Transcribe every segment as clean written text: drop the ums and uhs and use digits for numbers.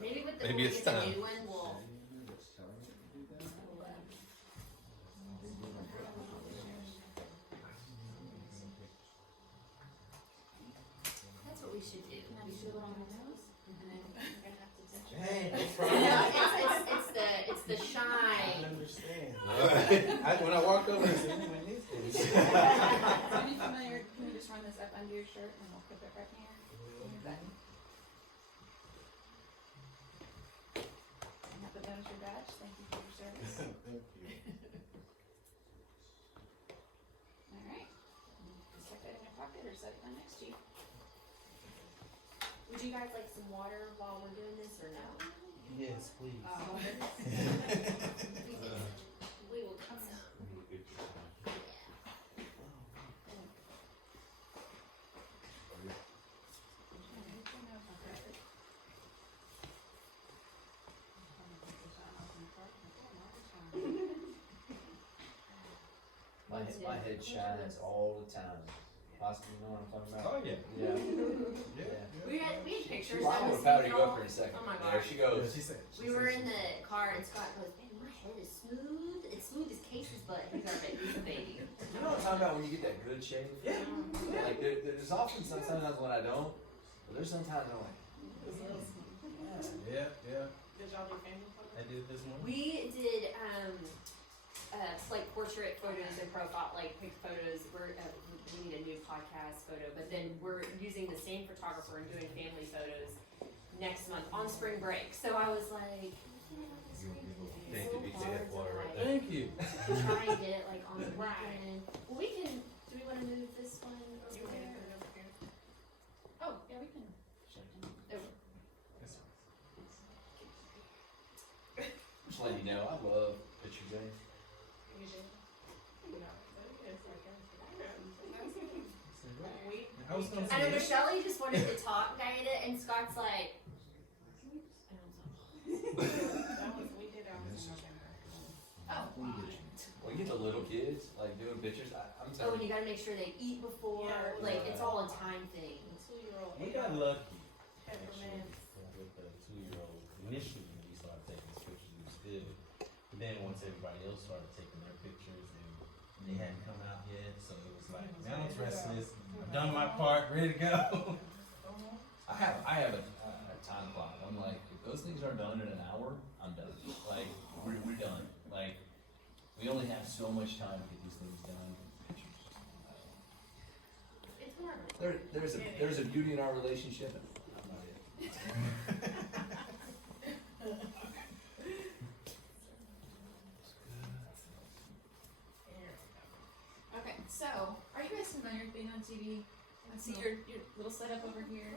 maybe with the Maybe it's time. new one, we'll. That's what we should do. We should look on the nose. Hey, no No, problem. it's the I shine. understand. When I walked over, I said, "Anyone needs this?" So are you familiar? Can we just run this up under your shirt and we'll clip it right here? When you're done. You have to notice your badge. Thank you for your service. Thank you. All right. Just tuck that in your pocket or set it down next to you. Would you guys like some water while we're doing this or no? Yes, please. We will come some. My head shines all the time. Possibly, you know what I'm talking about? Oh yeah. Yeah. Yeah. We had pictures. I'm that gonna was powder you all- up for a second. Oh my There gosh. she goes. She said. We were in the car and Scott goes, "Man, my head is smooth. It's smooth as Casey's butt." He's our baby. He's a baby. You know what I'm talking about when you get that good shave? Yeah. Like there's often sometimes when I don't, but there's sometimes I'm like, Yeah, yeah. Did y'all do family photos? I did this one. We did like portrait photos and profile, like pic photos. We need a new podcast photo, but then we're using the same photographer and doing family photos next month on spring break. So I was like, Thank you, BKF water right there. Thank you. try and get it like on the weekend. Well, we can. Do we want to move this one over there? Oh, yeah, we can. Over. just letting you know, I love pictures, eh? I was gonna I know say. Michelle just wanted to talk Diana, and Scott's like. And I was like, Oh, Well, you get the little kids like doing pictures. I'm oh, telling and you you. gotta make sure they eat before. Yeah. Like it's all a time thing. We got lucky, actually, with the 2-year-old. Initially, when we started taking his pictures, it was good. But then once everybody else started taking their pictures and they hadn't come out yet, so it was like, now it's restless. I've done my part, ready to go. I have a time clock. I'm like, if those things aren't done in an hour, I'm done. Like we're done. Like we only have so much time to get these things done. It's hard. There's a beauty in our relationship. And I'm not it. okay. So, are you guys familiar with being on TV? I see your little setup over here.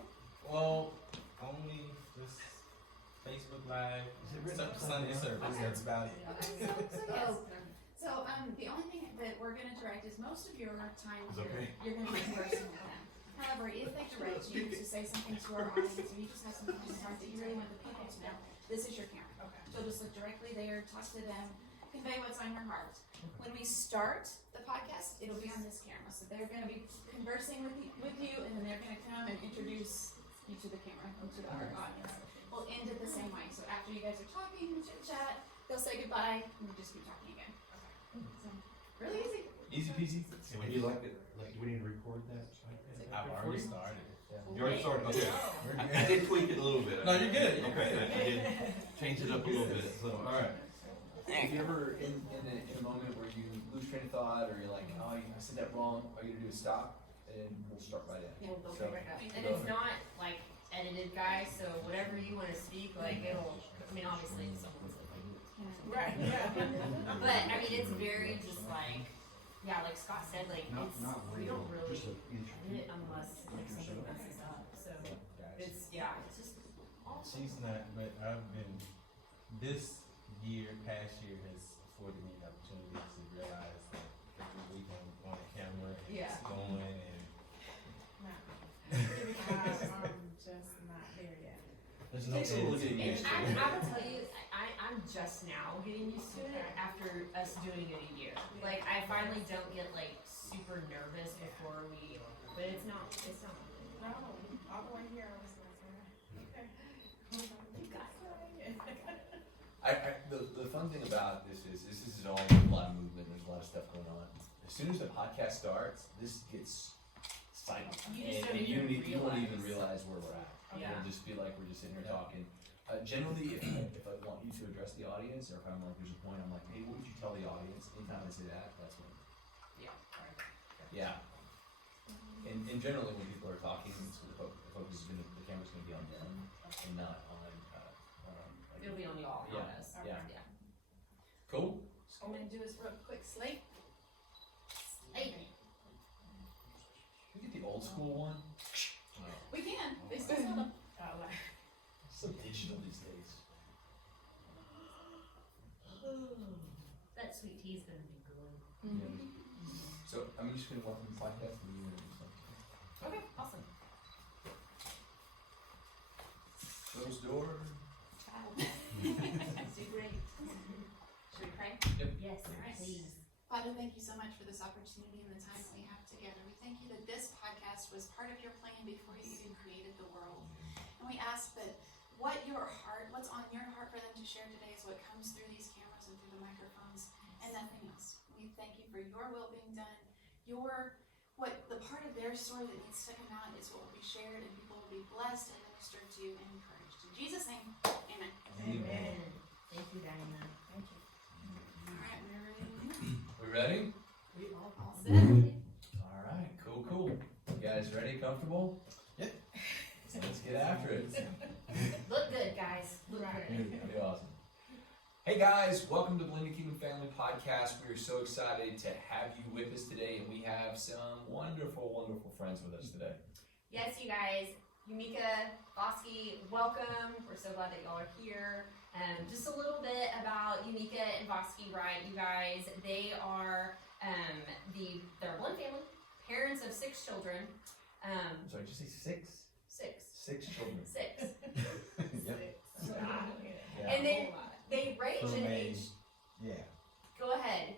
Well, only just Facebook Live, Sunday service, that's about it. Okay, so yes. So, the only thing that we're gonna direct is most of your time here, you're gonna be conversing with them. However, if they direct you to say something to our audience, or you just have something on your heart that you really want the people to know, this is your camera. Okay. So just look directly there, talk to them, convey what's on your heart. When we start the podcast, it'll be on this camera. So they're gonna be conversing with you, and then they're gonna come and introduce you to the camera, and to our audience. We'll end it the same way. So after you guys are talking, chit chat, they'll say goodbye, and we just keep talking again. So, really easy. Easy peasy. So when you like it, like, do we need to record that? I've already started. You already started. Okay. I did tweak it a little bit. No, you're good. You're Okay, good. I did change it up a little bit. So all right. If you're ever in a moment where you lose train of thought or you're like, oh, I said that wrong, all you gotta do is stop and we'll start right in. Yeah, we'll go So- right up. And it's not like edited, guys. So whatever you want to speak, like it'll. I mean, obviously someone's like. Right. Yeah. But I mean, it's very just like, yeah, like Scott said, like we don't really edit it unless like something messes up. So it's it's just awesome. She's not, but I've been, this past year has afforded me the opportunity to realize that every week on the camera and Yeah. it's going and I'm just not there yet. there's no Takes a little editing. getting used to. I will tell you, I'm just now getting used to it after us doing it a year. Like I finally don't get like super nervous before we, but it's not. No, all the way here I was like, You got it. fun thing about this is all a lot of movement. There's a lot of stuff going on. As soon as the podcast starts, this gets silent, and you won't even realize where we're at. Yeah. It'll just feel like we're just sitting here talking. Generally, if I want you to address the audience, or if I'm like, there's a point, I'm like, hey, what would you tell the audience? Anytime I say that, that's when. Yeah. And generally, when people are talking, so the focus is gonna, the camera's gonna be on them and not on. It'll be on y'all, not Yeah, us. yeah. Cool. All I'm gonna do is real quick slate. Hey. Can we get the old school one? We can, they still sell them. So digital these days. That sweet tea's gonna be good. Yeah. So I'm just gonna welcome the podcast and you and something. Okay, awesome. Closed door. Do great. Should we pray? Yep. Yes, Alright. please. Father, thank you so much for this opportunity and the time that we have together. We thank you that this podcast was part of your plan before you even created the world. And we ask that what's on your heart for them to share today is what comes through these cameras and through the microphones and nothing else. We thank you for your will being done. The part of their story that needs to come out is what will be shared, and people will be blessed and ministered to and encouraged. In Jesus' name, amen. Amen. Thank you, Diana. Thank you. All right, we're ready to move. We ready? We all set. All right. Cool. You guys ready? Comfortable? Yep. So let's get after it. Look good, guys. Look good. That'd be awesome. Hey guys, welcome to Blended Kingdom Family Podcast. We are so excited to have you with us today, and we have some wonderful friends with us today. Yes, you guys. Yumika, Bosky, welcome. We're so glad that y'all are here. Just a little bit about Yumika and Bosky, right? You guys, they are they're a blend family, parents of 6 children. I'm sorry, did you say 6? 6. 6 children. 6. Yep. Yeah. And they range From in age, age. yeah, Go ahead.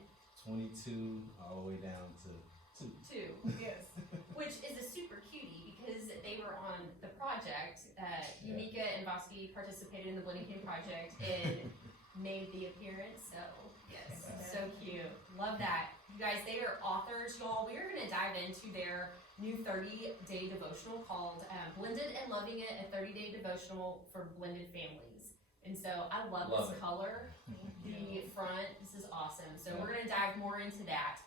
22 all the way down to 2. 2. Yes. Which is a super cutie because they were on the project. Yumika and Bosky participated in the Blending King project and made the appearance. So, yes, so cute. Love that. You guys, they are authors, y'all. We are going to dive into their new 30-day devotional called Blended and Loving It, a 30-day devotional for blended families. And so I love this color, the front. This is awesome. So we're going to dive more into that.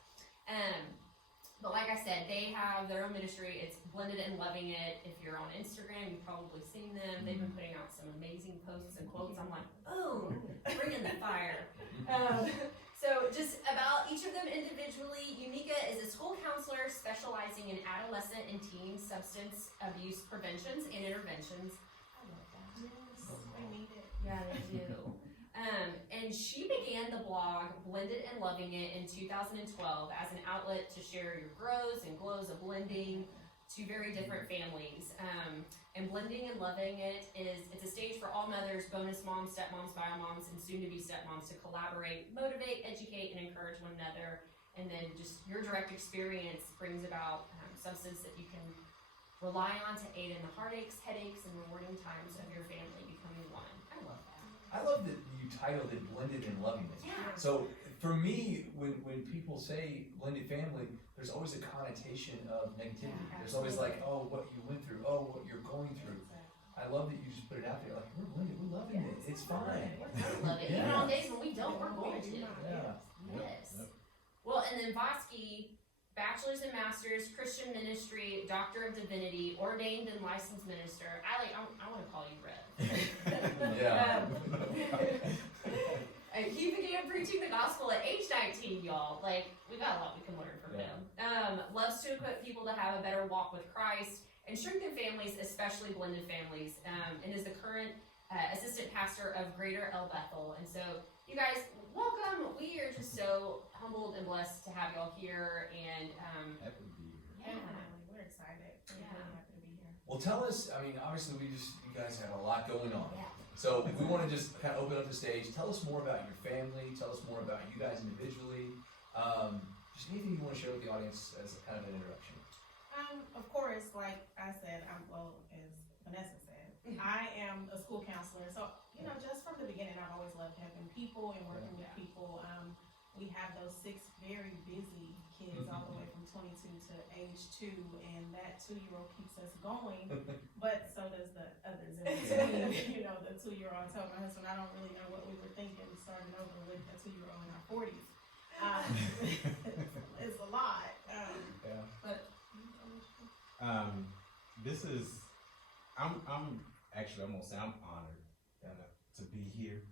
But like I said, they have their own ministry. It's Blended and Loving It. If you're on Instagram, you've probably seen them. They've been putting out some amazing posts and quotes. I'm like, oh, bringing the fire. So just about each of them individually, Yumika is a school counselor specializing in adolescent and teen substance abuse preventions and interventions. I love that. I need it. Yeah, they do. And she began the blog Blended and Loving It in 2012 as an outlet to share your grows and glows of blending to very different families. And Blending and Loving It it's a stage for all mothers, bonus moms, stepmoms, bio moms, and soon-to-be stepmoms to collaborate, motivate, educate, and encourage one another. And then just your direct experience brings about substance that you can rely on to aid in the heartaches, headaches, and rewarding times of your family becoming one. I love that. I love that you titled it Blended and Loving It. Yeah. So for me, when people say blended family, there's always a connotation of negativity. Yeah, There's always like, oh, what you went through, oh, what you're going through. I love that you just put it out there, like, we're blended, we're loving it, it's fine. I love it. Even Yeah. on days when we don't, we're going to. Yeah. Yes. Yep. Well, and then Bosky, bachelor's and master's, Christian ministry, doctor of divinity, ordained and licensed minister. I want to call you Rev. Yeah. He began preaching the gospel at age 19, y'all. Like, we got a lot we can learn from him. Loves to equip people to have a better walk with Christ and strengthen families, especially blended families, and is the current assistant pastor of Greater El Bethel. And so, you guys, welcome. We are just so humbled and blessed to have y'all here. And Happy to be here. Definitely. We're excited. We're Yeah. really happy to be here. Well, tell us, I mean, obviously you guys have a lot going on. yeah. So we want to just kind of open up the stage. Tell us more about your family. Tell us more about you guys individually. Just anything you want to share with the audience as a kind of an introduction. Of course, like I said, as Vanessa said, I am a school counselor, so, you know, just from the beginning, I've always loved helping people and working with people. We have those 6 very busy kids all the way from 22 to age 2, and that 2-year-old keeps us going, but so does the others in between. You know, the 2-year-old, I told my husband, I don't really know what we were thinking starting over with a 2-year-old in our 40s. It's a lot, but. This is, I'm gonna say I'm honored to be here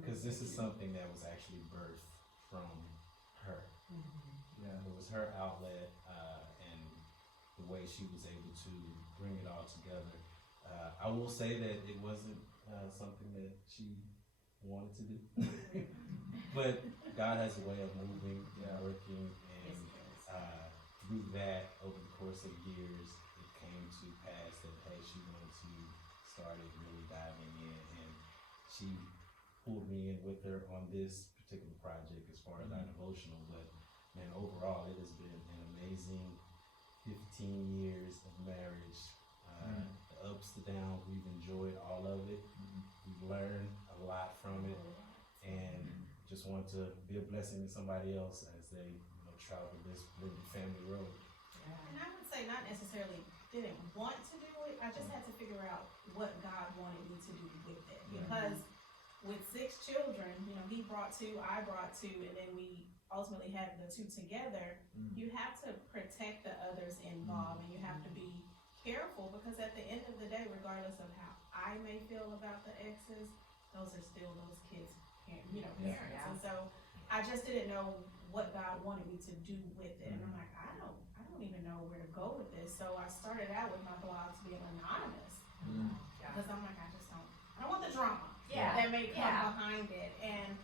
because this is something that was actually birthed from her. Yeah. It was her outlet, and the way she was able to bring it all together. I will say that it wasn't something that she wanted to do, but God has a way of moving and working, and through that, over the course of years, it came to pass that hey, she wanted to start it really diving in, and she pulled me in with her on this particular project as far as our devotional. But man, overall, it has been an amazing 15 years of marriage. The ups, the downs, we've enjoyed all of it. We've learned a lot from it, and just want to be a blessing to somebody else as they travel this blended family road. And I would say not necessarily didn't want to do it, I just had to figure out what God wanted me to do with it. Because with 6 children, you know, he brought 2, I brought 2, and then we ultimately had the 2 together. You have to protect the others involved, and you have to be careful, because at the end of the day, regardless of how I may feel about the exes, those are still those kids' parents. And so I just didn't know what God wanted me to do with it. And I'm like, I don't even know where to go with this. So I started out with my blogs being anonymous. Because I'm like, I don't want the drama that may come behind it. And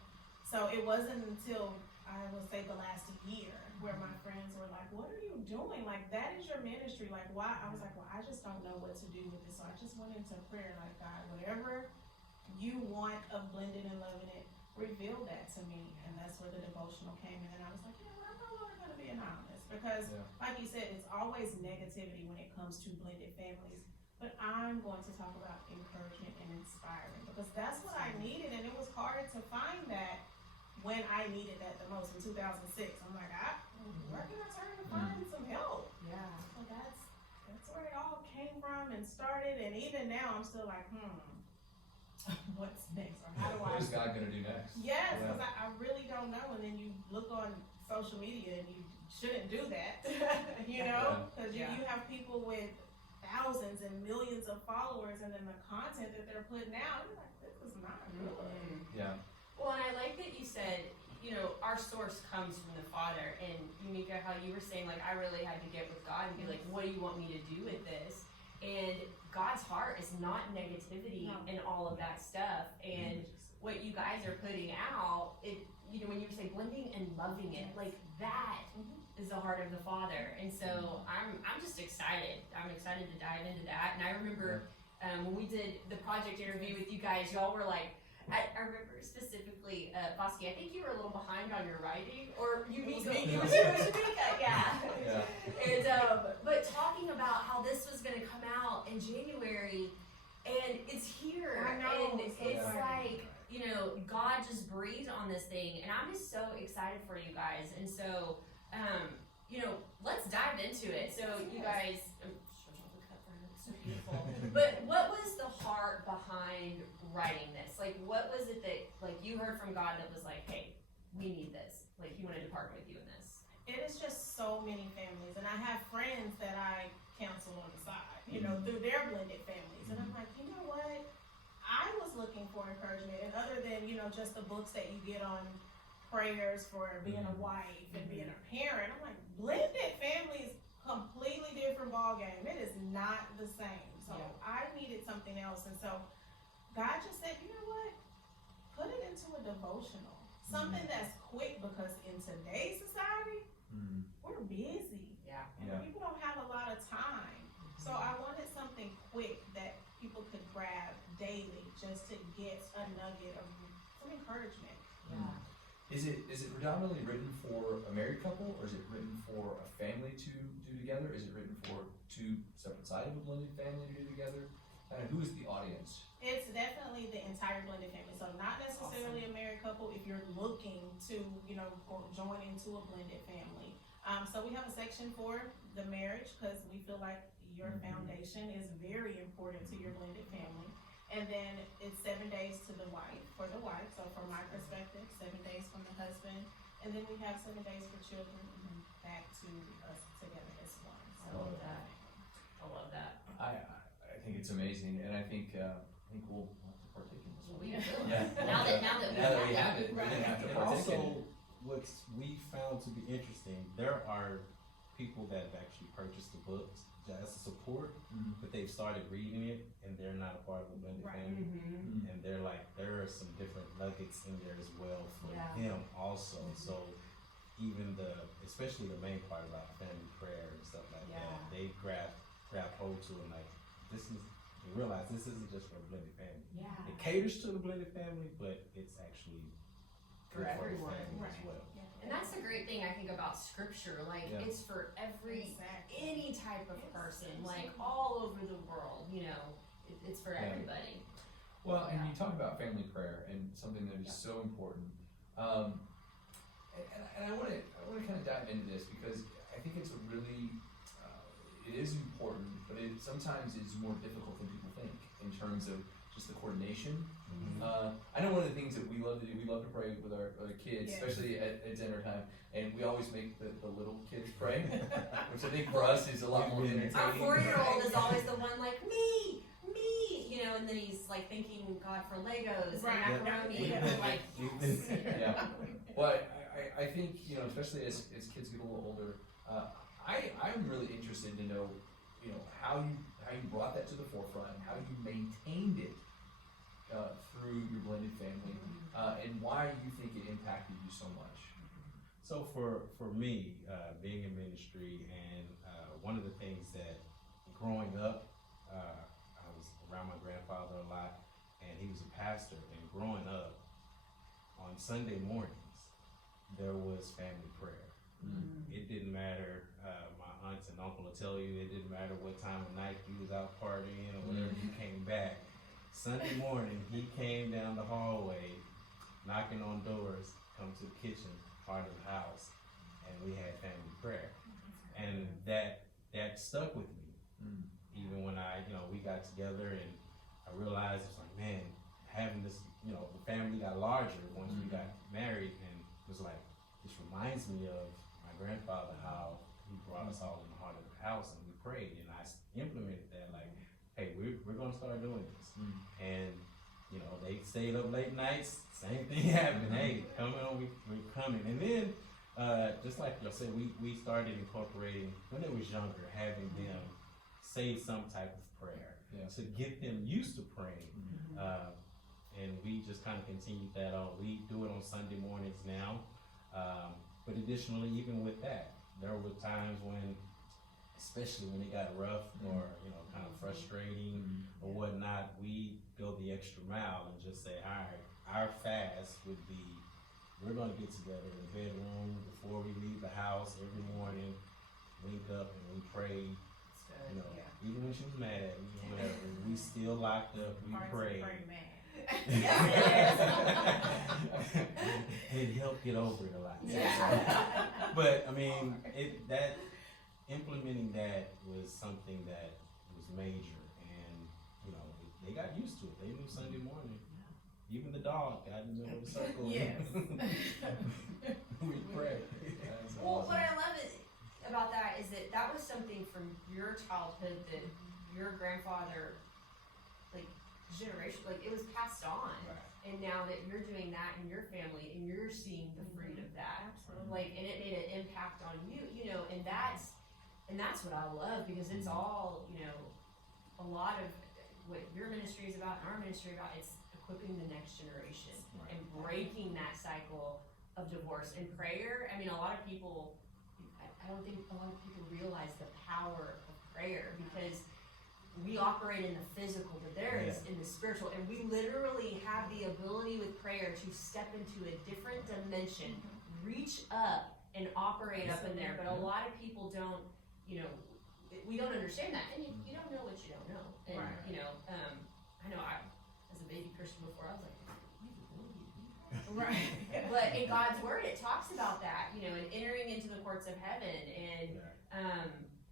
so it wasn't until I would say the last year where my friends were like, what are you doing? Like, that is your ministry. Like, why? I was like, well, I just don't know what to do with this. So I just went into prayer, like, God, whatever you want of blended and loving it, reveal that to me. And that's where the devotional came in. And I was like, you know what, I'm no longer going to be anonymous, because like you said, it's always negativity when it comes to blended families, but I'm going to talk about encouragement and inspiring, because that's what I needed. And it was hard to find that when I needed that the most in 2006. I'm like, where can I turn to find some help? So that's where it all came from and started. And even now I'm still like, what's next? Or how do What is God gonna do next? Yes, because I really don't know. And then you look on social media and you shouldn't do that, you know? Because you have people with thousands and millions of followers, and then the content that they're putting out, you're like, this is not good. Well, and I like that you said, you know, our source comes from the Father. And Yumika, how you were saying, like, I really had to get with God and be like, what do you want me to do with this? And God's heart is not negativity and all of that stuff. And what you guys are putting out, it, you know, when you say blending and loving it, like that is the heart of the Father. And so I'm just excited. I'm excited to dive into that. And I remember when we did the project interview with you guys, y'all were like, I remember specifically, Bosky, I think you were a little behind on your writing, or you were Shamika, And, but talking about how this was gonna come out in January, and it's here, and it's like, you know, God just breathed on this thing, and I'm just so excited for you guys. And so, you know, let's dive into it. So you guys, so beautiful. But what was the heart behind writing this? Like, what was it that, like, you heard from God that was like, hey, we need this? Like, he wanted to partner with you in this. It is just so many families, and I have friends that I counsel on the side, you know, through their blended families. And I'm like, you know what? I was looking for encouragement, and other than, you know, just the books that you get on prayers for being a wife and being a parent, I'm like, blended families, completely different ball game. It is not the same. So I needed something else, and so God just said, you know what? Put it into a devotional, something that's quick, because in today's society, we're busy. And people don't have a lot of time. So I wanted something quick that people could grab daily, just to get a nugget of some encouragement. Is it predominantly written for a married couple, or is it written for a family to do together? Is it written for 2 separate sides of a blended family to do together? And who's the audience? It's definitely the entire blended family. So not necessarily a married couple if you're looking to, join into a blended family. So we have a section for the marriage because we feel like your foundation is very important to your blended family. And then it's 7 days to the wife, for the wife. So from my perspective, 7 days from the husband. And then we have 7 days for children and then back to us together as one. I love that. I love that. I think it's amazing, and I think we'll have to partake in this one. We will. Yeah. Now that we have it. We're gonna have to And partake in it. also, what we found to be interesting, there are people that have actually purchased the books as a support, but they've started reading it and they're not a part of the blended Right. family. Mm-hmm. And they're like, there are some different nuggets in there as well for Yeah. them also. So even especially the main part about family prayer and stuff like Yeah. that, they grab hold to it like, they realize this isn't just for a blended family. Yeah. It caters to the blended family, but it's actually For good the everyone. family as Right. well. And that's the great thing I think about scripture. Like Yeah. it's for Exactly. any type of person, like all over the world. It's for Yeah. everybody. Well, and you talk about family prayer and something that is so important. And I want to kind of dive into this because I think it's a really it is important, but it sometimes is more difficult than people think in terms of just the coordination. I know one of the things that we love to do, we love to pray with our kids, Yes. especially at dinner time, and we always make the little kids pray, which I think for us is a lot more entertaining. Our 4-year-old is always the one like me, and then he's like thanking God for Legos Right. and macaroni, Yeah. and I'm like, yes. Yeah. Well, I think, especially as kids get a little older, I'm really interested to know, how you brought that to the forefront, how you maintained it through your blended family, and why you think it impacted you so much. So for me, being in ministry, and one of the things that growing up, I was around my grandfather a lot, and he was a pastor. And growing up, on Sunday mornings, there was family prayer. It didn't matter. My aunts and uncle will tell you it didn't matter what time of night you was out partying or whatever. You came back. Sunday morning, he came down the hallway, knocking on doors, come to the kitchen part of the house, and we had family prayer, and that stuck with me. Even when we got together, and I realized it's like, man, having this, the family got larger once we got married, and it was like, this reminds me of my grandfather, how he brought us all in the heart of the house and we prayed, and I implemented that, like, hey, we're gonna start doing this. And they stayed up late nights, same thing happened. Hey, come on, we're coming. And then just like y'all said, we started incorporating, when they was younger, having them say some type of prayer to get them used to praying. And we just kind of continued that on. We do it on Sunday mornings now. But additionally, even with that, there were times when, especially when it got rough or kind of frustrating or whatnot, we go the extra mile and just say, all right, our fast would be, we're going to get together in the bedroom before we leave the house every morning, link up and we pray. Even when she was mad at me, whatever, we still locked up, we prayed. It helped get over it a lot. But I mean, implementing that was something that was major, and they got used to it. They knew Sunday morning. Even the dog got in the middle of the circle. Yes. We pray. Well, what I love about that is that was something from your childhood that your grandfather, generation, it was passed on. Right. And now that you're doing that in your family and you're seeing the fruit of that, Absolutely. and it made an impact on you, and that's what I love, because it's all, a lot of what your ministry is about and our ministry about, it's equipping the next generation and breaking that cycle of divorce and prayer. I mean, a lot of people, I don't think a lot of people realize the power of prayer, because we operate in the physical, but there is in the spiritual, and we literally have the ability with prayer to step into a different dimension, reach up and operate up in there. But a lot of people don't, we don't understand that, and you don't know what you don't know, and baby Christian before. I was like, Right. but in God's word, it talks about that, you know, and entering into the courts of heaven, and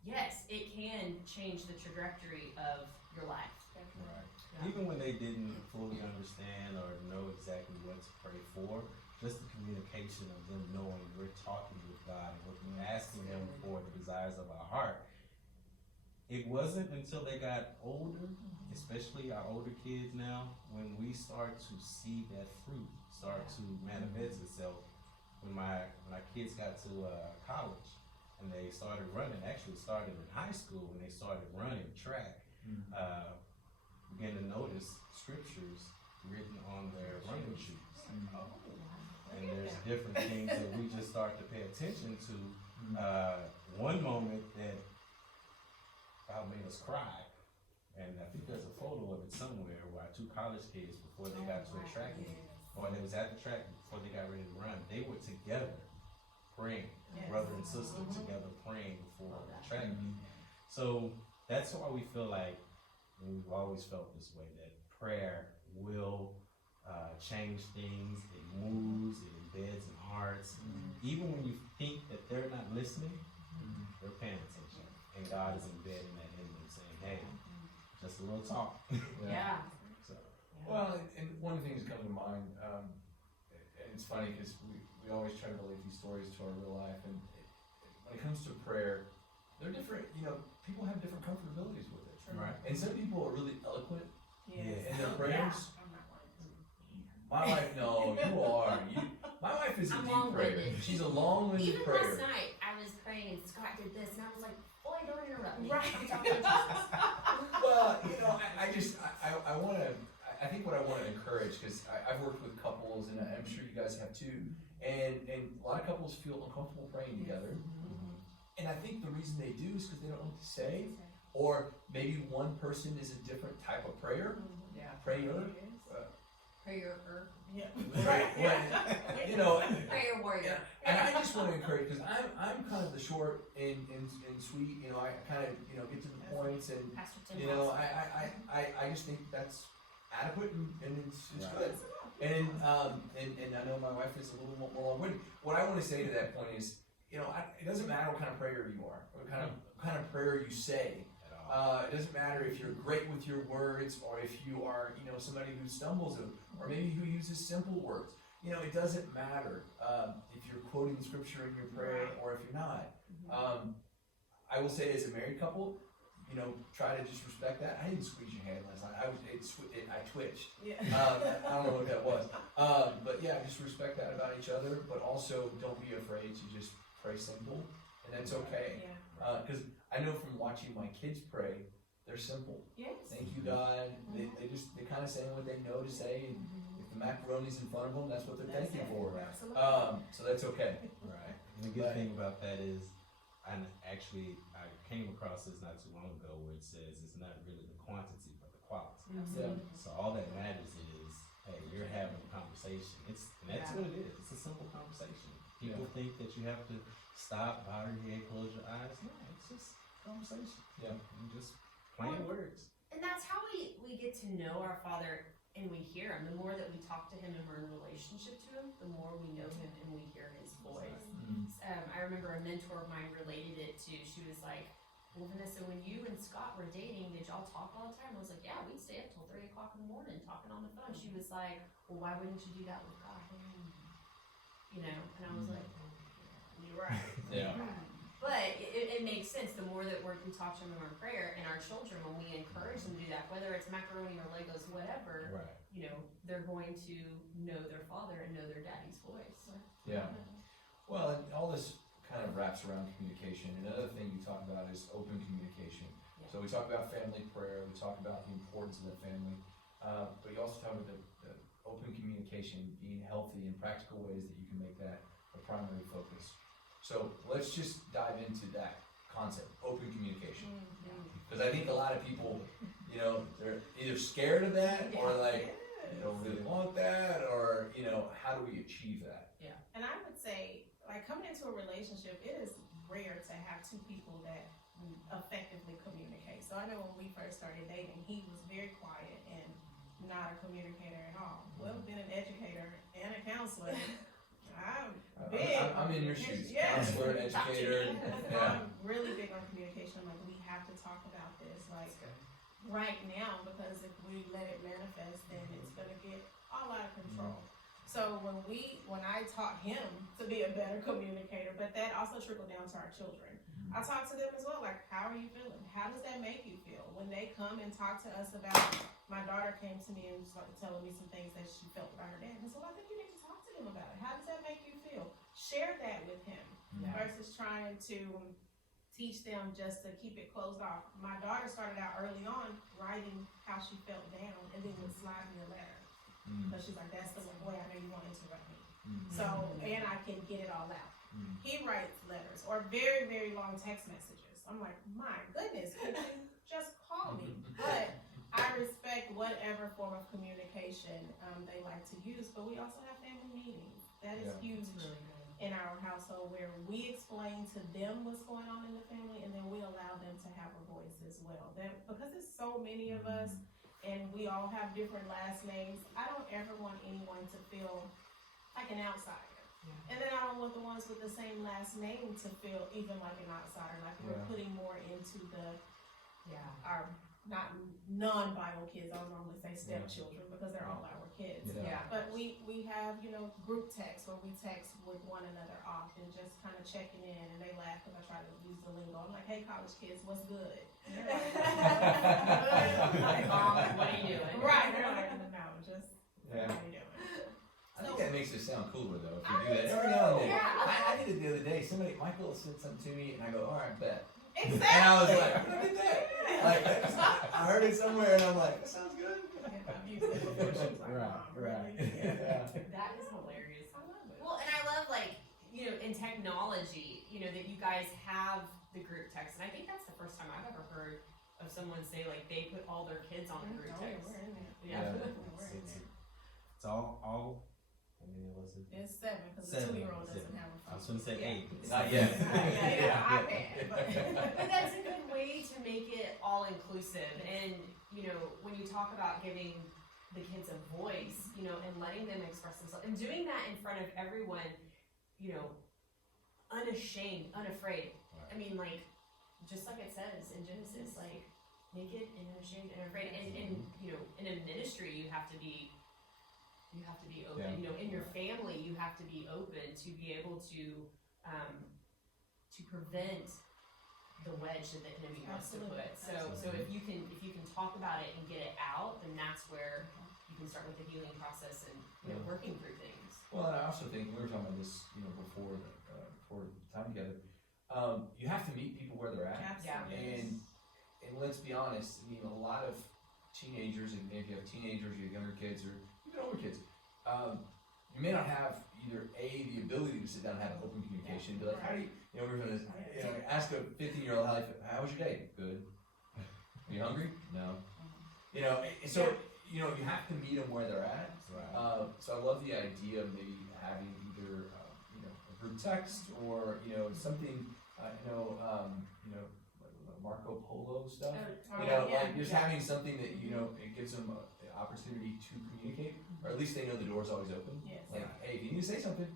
yes, it can change the trajectory of your life. Right. Yeah. Even when they didn't fully understand or know exactly what to pray for, just the communication of them knowing we're talking with God and we're asking Him for the desires of our heart. It wasn't until they got older, especially our older kids now, when we start to see that fruit start to manifest itself. When my kids got to college and they started running, actually started in high school when they started running track, began to notice scriptures written on their running shoes. And there's different things that we just start to pay attention to. One moment that made us cry, and I think there's a photo of it somewhere where our two college kids, before they got to a track meet, or they was at the track before they got ready to run, they were together praying, brother and sister together praying before the track meet. So that's why we feel like, and we've always felt this way, that prayer will change things. It moves, it embeds in hearts. Even when you think that they're not listening, they're paying attention, and God is embedding that in them, saying, "Hey, just a little talk." Yeah. So, Well, and one of the things that comes to mind, and it's funny because we always try to relate these stories to our real life, and when it comes to prayer, they're different. You know, people have different comfortabilities with it, right. and some people are really eloquent Yeah. in their Oh, prayers. I'm not one. My wife, no, you are. My wife is a I'm deep prayer. long-winded. She's a long-winded Even prayer. last night, I was praying and Scott did this, and I was like, "Boy, don't interrupt me." Right. I'm talking to Jesus. Well, you know, I want to. I think what I want to encourage, because I've worked with couples, and I'm sure you guys have too, and a lot of couples feel uncomfortable praying together, and I think the reason they do is because they don't know what to say, or maybe one person is a different type of prayer, prayer. Prayer, Yeah. Right. You know, prayer warrior. and I just want to encourage, because I'm kind of the short and sweet. You know, I kind of get to the points, and Pastor Tim. you know, I just think that's adequate, and it's Right. good. And I know my wife is a little more long-winded. What I want to say to that point is, you know, it doesn't matter what kind of prayer you are, what kind of prayer you say. It doesn't matter if you're great with your words, or if you are, somebody who stumbles, or maybe who uses simple words. You know, it doesn't matter if you're quoting scripture in your prayer or if you're not. I will say, as a married couple, try to just respect that. I didn't squeeze your hand last night. I twitched. Yeah. I don't know what that was. But yeah, just respect that about each other. But also, don't be afraid to just pray simple, and that's okay. Yeah. Because I know from watching my kids pray, they're simple. Yes. Thank you, God. They kind of saying what they know to say. And if the macaroni's in front of them, that's what they're That's thanking it. for. Absolutely. So that's okay. Right. And the good thing about that is, I came across this not too long ago, where it says it's not really the quantity but the quality. Yeah. So all that matters is, hey, you're having a conversation. And that's what it is. It's a simple conversation. People think that you have to stop, bow your head, close your eyes. No, it's just conversation. Yeah. And just plain words. And that's how we get to know our Father, and we hear Him. The more that we talk to Him and we're in relationship to Him, the more we know Him and we hear His voice. I remember a mentor of mine related it to, she was like, "Well, Vanessa, when you and Scott were dating, did y'all talk all the time?" I was like, "Yeah, we'd stay up till 3 o'clock in the morning talking on the phone." She was like, "Well, why wouldn't you do that with God?" And I was like, "You're right." Yeah. But it makes sense. The more that we talk to Him in our prayer, and our children, when we encourage them to do that, whether it's macaroni or Legos, whatever, Right. they're going to know their Father and know their Daddy's voice. Yeah. Well, and all this kind of wraps around communication. Another thing you talk about is open communication. Yeah. So we talk about family prayer, we talk about the importance of the family, but you also talk about the open communication, being healthy in practical ways that you can make that a primary focus. So let's just dive into that concept, open communication. Because I think a lot of people, they're either scared of that, or like, don't really want that, or, how do we achieve that? And I would say, like, coming into a relationship, it is rare to have two people that effectively communicate. So I know when we first started dating, he was very quiet, and not a communicator at all. Well, being an educator and a counselor, I'm in your shoes, Yes. counselor, educator, yeah. I'm really big on communication. I'm like, we have to talk about this, like, right now, because if we let it manifest, then it's gonna get all out of control. So when I taught him to be a better communicator, but that also trickled down to our children. I talk to them as well, like, how are you feeling? How does that make you feel? When they come and talk to us about, my daughter came to me and started telling me some things that she felt about her dad. And so I think you need to talk to him about it. How does that make you feel? Share that with him versus trying to teach them just to keep it closed off. My daughter started out early on writing how she felt down and then would slide me a letter. Because she's like, that's the way I know you won't interrupt me. So, and I can get it all out. He writes letters or very, very long text messages. I'm like, my goodness, could you just call me? But I respect whatever form of communication they like to use, but we also have family meetings. That is huge in our household, where we explain to them what's going on in the family, and then we allow them to have a voice as well. Because there's so many of us, and we all have different last names, I don't ever want anyone to feel like an outsider. And then I don't want the ones with the same last name to feel even like an outsider, like we're putting more into our not non-bio kids. I would normally say stepchildren because they're all our kids. But we have, group text where we text with one another often, just kind of checking in, and they laugh because I try to use the lingo. I'm like, hey, college kids, what's good? And they're like, What are you doing? Right, they're like, no, just how are you doing? I think that makes it sound cooler though, if you do that every now and then. I did it the other day. Michael said something to me, and I go, all right, bet. Exactly. And I was like, look at that. Like, I heard it somewhere, and I'm like, that sounds good. I've used it before. She was like, "Mom, really?" That is hilarious. I love it. Well, and I love, like, in technology, that you guys have the group text. And I think that's the first time I've ever heard of someone say, like, they put all their kids on a group text. We're in there. Yeah. We're in there. It's all. I mean, it wasn't. It's 7 because the 7, 2-year-old doesn't have a phone. I was gonna say 8. Not yet. iPad, But that's a good way to make it all inclusive. And, when you talk about giving the kids a voice, and letting them express themselves, and doing that in front of everyone, unashamed, unafraid. Right. I mean, like, just like it says in Genesis, like, naked and unashamed and afraid. And in a ministry, you have to be open. In your family, you have to be open to be able to prevent the wedge that the enemy wants to put. So if you can talk about it and get it out, then that's where you can start with the healing process and working through things. Well, and I also think we were talking about this, before time together. You have to meet people where they're at. Absolutely. And let's be honest. I mean, a lot of teenagers, and if you have teenagers, you have younger kids, or even older kids, you may not have either the ability to sit down and have open communication. Be like, how do you? We were going to ask a 15-year-old how was your day? Good. Are you hungry? No. So you have to meet them where they're at. Right. So I love the idea of maybe having either a group text or something. Marco Polo stuff. Like just having something that it gives them the opportunity to communicate, or at least they know the door's always open. Yes. Like, hey, if you need to say something,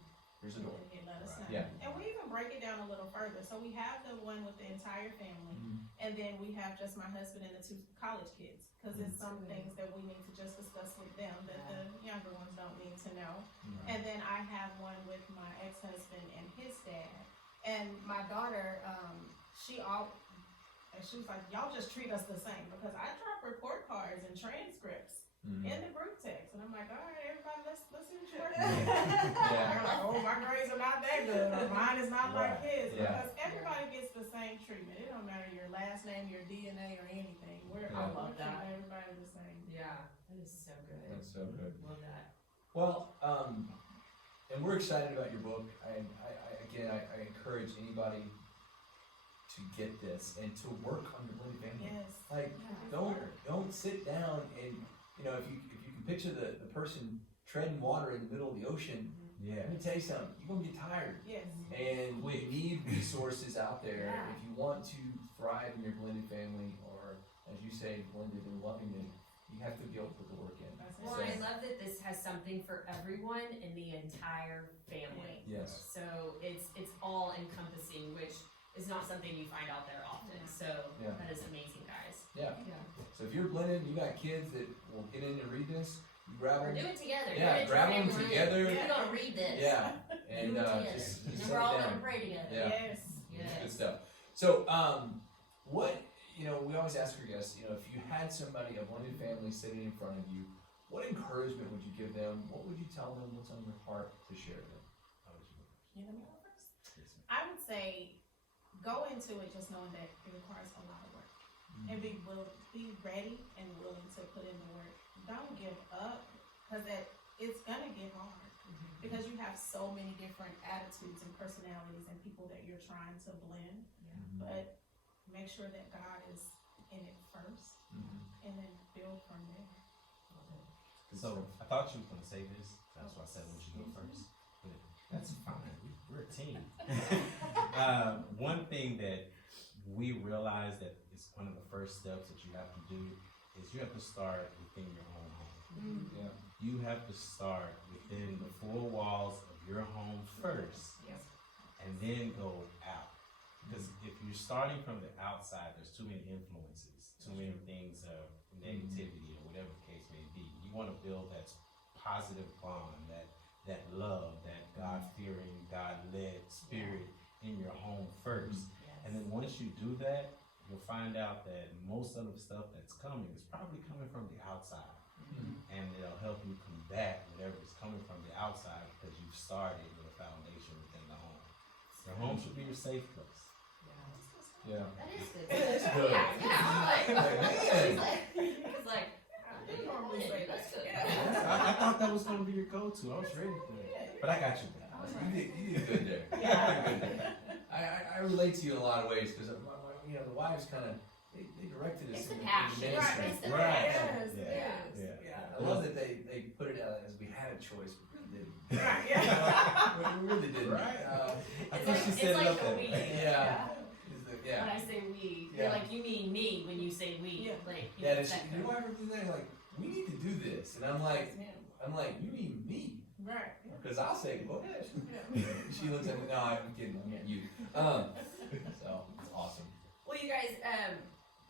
here's the door. Let us know. Yeah. And we even break it down a little further. So we have the one with the entire family, and then we have just my husband and the 2 college kids, because there's some things that we need to just discuss with them that the younger ones don't need to know. And then I have one with my ex-husband and his dad. And my daughter, she was like, y'all just treat us the same, because I drop report cards and transcripts in the group text, and I'm like, all right, everybody, let's see what you're working on. They're like, oh, my grades are not that good, or mine is not like his, because everybody gets the same treatment. It don't matter your last name, your DNA, or anything. I love that. Everybody the same. Yeah, that is so good. That's so good. Love that. Well, and we're excited about your book. I encourage anybody to get this and to work on your blended family. Yes. Like, don't sit down and if you can picture the person treading water in the middle of the ocean. Yeah. Let me tell you something. You're gonna get tired. Yes. And we need resources out there if you want to thrive in your blended family, or as you say, blended and lovingly. You have to be able to put the work in. That's it. Well, I love that this has something for everyone in the entire family. Yes. So it's all encompassing, which is not something you find out there often. So Yeah. that is amazing, guys. Yeah. Yeah. So if you're blended, you got kids that will get in and read this, you grab Or them. do it together. Yeah, Do it grab in them your family room. together. We're gonna read this. Yeah. And Do it together. just And then sit we're all down. gonna pray together. Yeah. Yes. Yes. Good stuff. So, what, we always ask our guests, if you had somebody, a blended family sitting in front of you, what encouragement would you give them? What would you tell them? What's on your heart to share to them? How would you? You know me first? I would say go into it just knowing that it requires a lot of work. And be ready and willing to put in the work. Don't give up, because it's gonna get hard. Because you have so many different attitudes and personalities and people that you're trying to blend. But make sure that God is in it first, and then build from there. So I thought you were gonna say this. That's why I said when you go first. But that's fine. We're a team. One thing that we realize that is one of the first steps that you have to do is you have to start within your own home. Yeah. You have to start within the four walls of your home first, and then go out. Because if you're starting from the outside, there's too many influences, too many things of negativity or whatever the case may be. You want to build that positive bond, that love, that God-fearing, God-led spirit in your home first. And then once you do that, you'll find out that most of the stuff that's coming is probably coming from the outside. And it'll help you combat whatever is coming from the outside because you've started with a foundation within the home. Your home should be your safe place. Yeah. That is good. It is good. It's like, They normally say that. that's good. I thought that was going to be your go-to. I was ready for it. But I got you back. You did good there. Yeah. I relate to you in a lot of ways because the wives kind of they directed us It's the in passion. ministry. Right, it's the Right. passion. Yes. Yeah. I love that they put it out as we had a choice. We really didn't. Right, yeah. We really didn't. Right. I It's thought like, she it's set it like up the that we. way. Yeah. When Yeah. I say we, Yeah. you're like, you mean me when you say we. Yeah. Like, Yeah. it's that You ever do that? Like, we need to do this, and I'm like, you mean me? Right. Because I'll say, go ahead. She looks at me. No, I'm kidding. I meant you. So it's awesome. Well, you guys,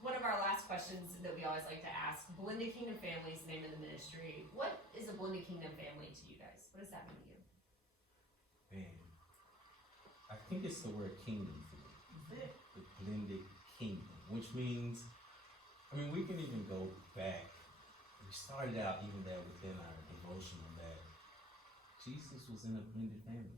one of our last questions that we always like to ask, Blended Kingdom Family is the name of the ministry. What is a Blended Kingdom family to you guys? What does that mean to you? Man, I think it's the word kingdom for me. The blended kingdom, which means, we can even go back. We started out even there within our devotional that Jesus was in a blended family,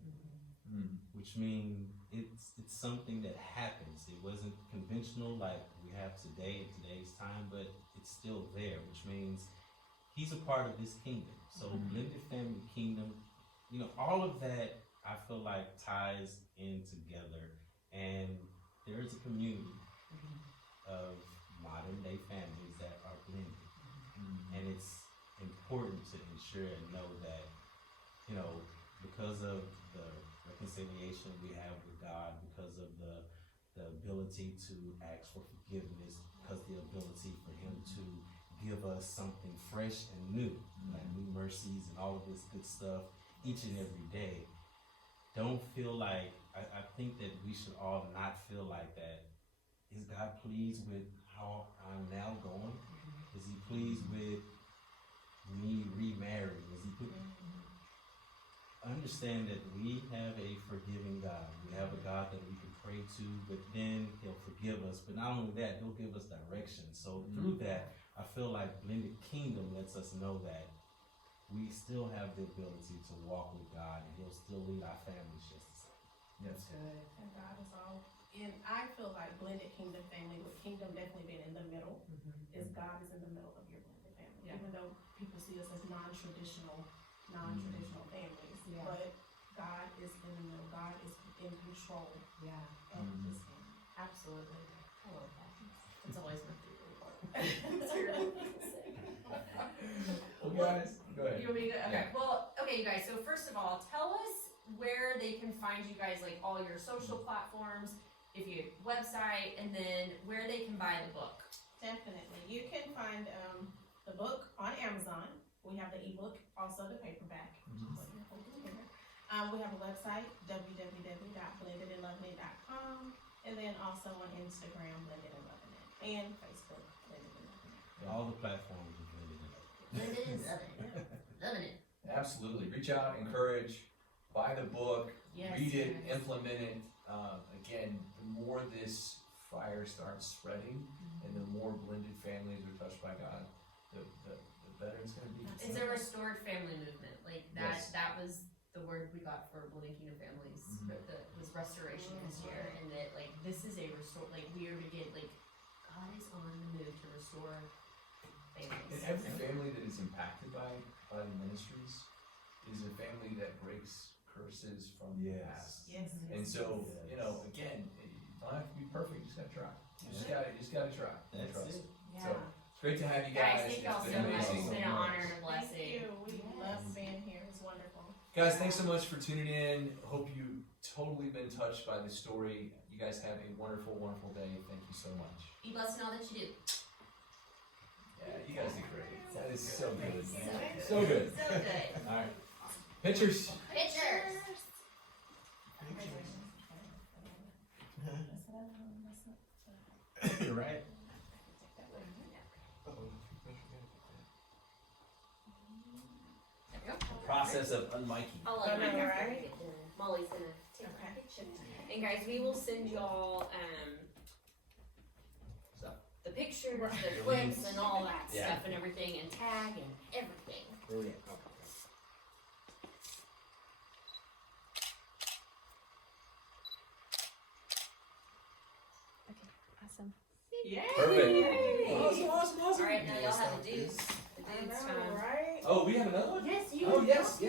which means it's something that happens. It wasn't conventional like we have today in today's time, but it's still there, which means he's a part of this kingdom. So blended family kingdom, all of that I feel like ties in together, and there is a community of modern day families that are blended. And it's important to ensure and know that, because of the reconciliation we have with God, because of the ability to ask for forgiveness, because the ability for Him to give us something fresh and new, like new mercies and all of this good stuff each and every day. Don't feel like, I think that we should all not feel like that. Is God pleased with how I'm now going? Is He pleased with me remarrying? Is He understand that we have a forgiving God. We have a God that we can pray to, but then He'll forgive us. But not only that, He'll give us direction. So through that, I feel like Blended Kingdom lets us know that we still have the ability to walk with God, and He'll still lead our families just the same. Yes. Good. And God is all. And I feel like Blended Kingdom family, with kingdom definitely being in the middle, is God is in the middle of your blended family. Yeah. Even though people see us as non-traditional families, Yeah. but God is in the middle. God is in control Yeah, of this family. absolutely. I love that. It's always my favorite part. It's weird. Well, guys, go ahead. You want me to? Okay. Yeah. Well, okay, you guys. So first of all, tell us where they can find you guys, like all your social platforms, if you have a website, and then where they can buy the book. Definitely. You can find the book ebook, also the paperback. Mhm. What you're holding here. We have a website, www.blendedandlovingit.com, and then also on Instagram, Blended and Loving It, and Facebook, Blended and Loving It. All the platforms are blended in. Blended and loving it. Loving it. Absolutely. Reach out, encourage, buy the book, Yes, read it, yes. implement it. Again, the more this fire starts spreading and the more blended families are touched by God, the better it's going to be. It's a restored family movement. Like that. Yes. That was the word we got for Blended Kingdom Families. Mhm. Was restoration this year, and that like this is a restore. Like we are begin. Like God is on the move to restore families. And every family that is impacted by the ministries is a family that breaks curses from the Yes. past. Yes. And so, you know, again, you don't have to be perfect. You just gotta try. You just gotta try. And That's trust. it. Yeah. So it's great to have you Guys, guys. thank y'all It's so been much. It's amazing. been an honor and a Thank blessing. you. We Yes. love being here. It's wonderful. Guys, thanks so much for tuning in. Hope you totally been touched by the story. You guys have a wonderful, wonderful day. Thank you so much. Be blessed in all that you do. Yeah, you guys did great. That is so good. So man. good. So good. So good. All right. Pictures. Pictures. You're right. There we go. Process of unmiking. I'll I let know, Mike after I right? get done. Molly's gonna take Okay. a picture. And guys, we will send y'all the pictures, the clips, and all that Yeah. stuff and everything, and tag and everything. Brilliant. Awesome. Yeah. Perfect. Awesome. All right, now y'all have the dudes. The I dudes know, time. right? Oh, we have another one? Yes, you. Oh, yes.